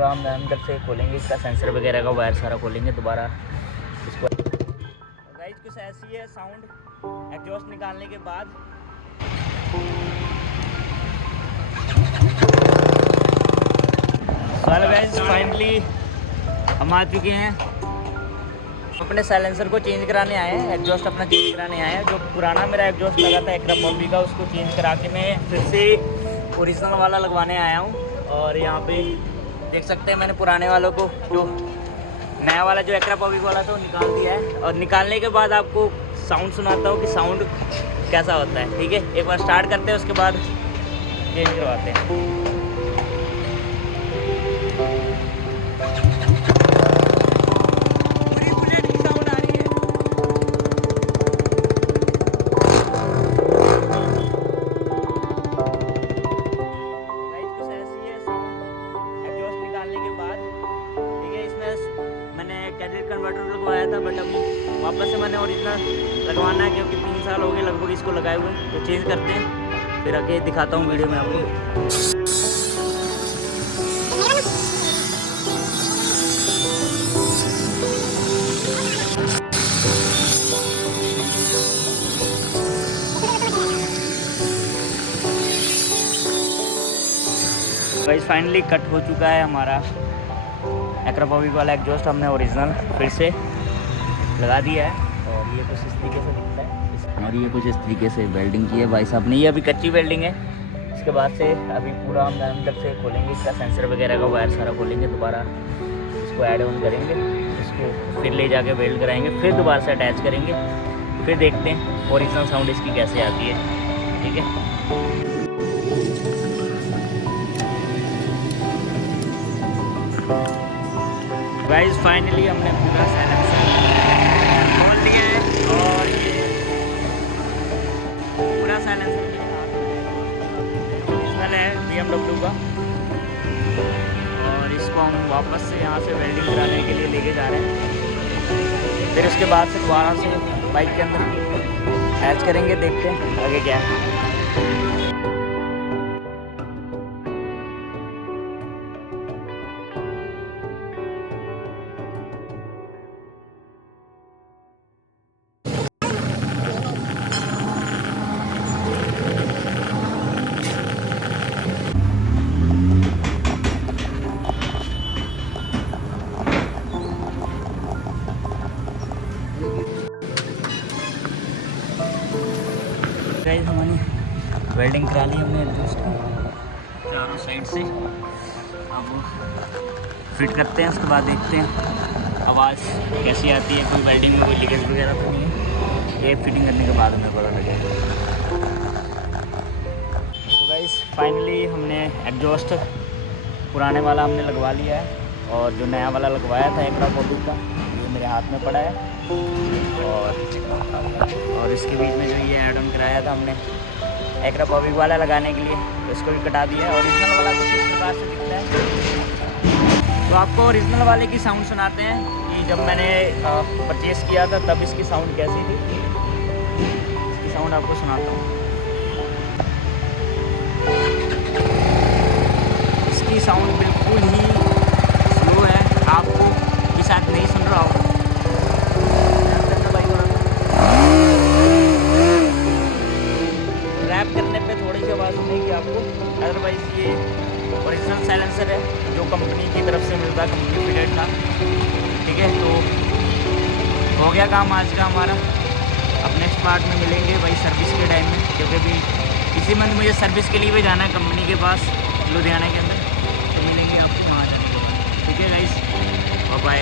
तो हम अंदर से खोलेंगे इसका सेंसर वगैरह का वायर सारा खोलेंगे दोबारा इसको। गाइस कुछ ऐसी है साउंड एग्जॉस्ट निकालने के बाद। चलो गाइस फाइनली हम आ चुके हैं। अपने साइलेंसर को चेंज कराने आए हैं, एग्जॉस्ट अपना चेंज कराने आए हैं। जो पुराना मेरा एग्जॉस्ट लगा था एक्रा बॉम्बी का, उसको चेंज करा के मैं फिर से ओरिजिनल वाला लगवाने आया हूँ। और यहाँ पे देख सकते हैं मैंने पुराने वालों को, जो नया वाला जो एक्रा बॉम्बी वाला था वो निकाल दिया है। और निकालने के बाद आपको साउंड सुनाता हूँ कि साउंड कैसा होता है। ठीक है, एक बार स्टार्ट करते हैं, उसके बाद चेंज करवाते हैं। कन्वर्टर लगवाया था बट अभी वापस से मैंने ओरिजिनल लगवाना है, क्योंकि 3 साल हो गए लगभग इसको लगाए हुए। तो चेंज करते हैं, फिर आगे दिखाता हूँ वीडियो में आपको। गाइस फाइनली कट हो चुका है हमारा एक्रा बॉम्बी वाला एग्जॉस्ट, हमने ओरिजिनल फिर से लगा दिया है। और ये कुछ इस तरीके से दिखता है, और ये कुछ इस तरीके से वेल्डिंग की है भाई साहब ने। ये अभी कच्ची वेल्डिंग है। इसके बाद से अभी पूरा हम अंदर से खोलेंगे, इसका सेंसर वगैरह का वायर सारा खोलेंगे, दोबारा इसको ऐड ऑन करेंगे, इसको फिर ले जाके वेल्ड कराएंगे, फिर दोबारा से अटैच करेंगे, फिर देखते हैं ओरिजिनल साउंड इसकी कैसे आती है। ठीक है, गाइस फाइनली हमने पूरा साइलेंसर खोल लिया है। और ये पूरा साइलेंसर ओरिजिनल है BMW का। और इसको हम वापस से यहाँ से वेल्डिंग कराने के लिए लेके जा रहे हैं। फिर उसके बाद से दोबारा से बाइक के अंदर अटैच करेंगे, देखते हैं आगे क्या है। गाइस हमारी वेल्डिंग करा ली हमने एग्जॉस्ट की चारों साइड से। अब फिट करते हैं, उसके बाद देखते हैं आवाज़ कैसी आती है, कोई वेल्डिंग में कोई लीकेज वगैरह तो नहीं है। ये फिटिंग करने के बाद हमें पता लगेगा। तो गाइस फाइनली हमने एग्जॉस्ट पुराने वाला हमने लगवा लिया है, और जो नया वाला लगवाया था एक्रा बॉम्बी का, ये मेरे हाथ में पड़ा है। और इसके बीच में जो ये ऐड ऑन कराया था हमने एक्रा बॉम्बी वाला लगाने के लिए, तो इसको भी कटा दिया है। ओरिजिनल वाला कुछ इस प्रकार से दिखता है। तो आपको ओरिजिनल वाले की साउंड सुनाते हैं कि जब मैंने परचेज़ किया था तब इसकी साउंड कैसी थी। इसकी साउंड आपको सुनाता हूँ। इसकी साउंड बिल्कुल ही स्लो है, आपको भी शायद नहीं सुन रहा हो। रैप करने पे थोड़ी सी आवाज़ सुनेगी आपको, अदरवाइज़ ये ओरिजिनल साइलेंसर है जो कंपनी की तरफ से मिलता है, कंपनी फिटेड था। ठीक है, तो हो गया काम आज का हमारा। अब नेक्स्ट पार्ट में मिलेंगे भाई सर्विस के टाइम में, क्योंकि अभी इसी मंथ मुझे सर्विस के लिए भी जाना है कंपनी के पास लुधियाना के अंदर। तो मिलेंगे आपको वहाँ जाने के बाद। ठीक है गाइस, बाय बाय।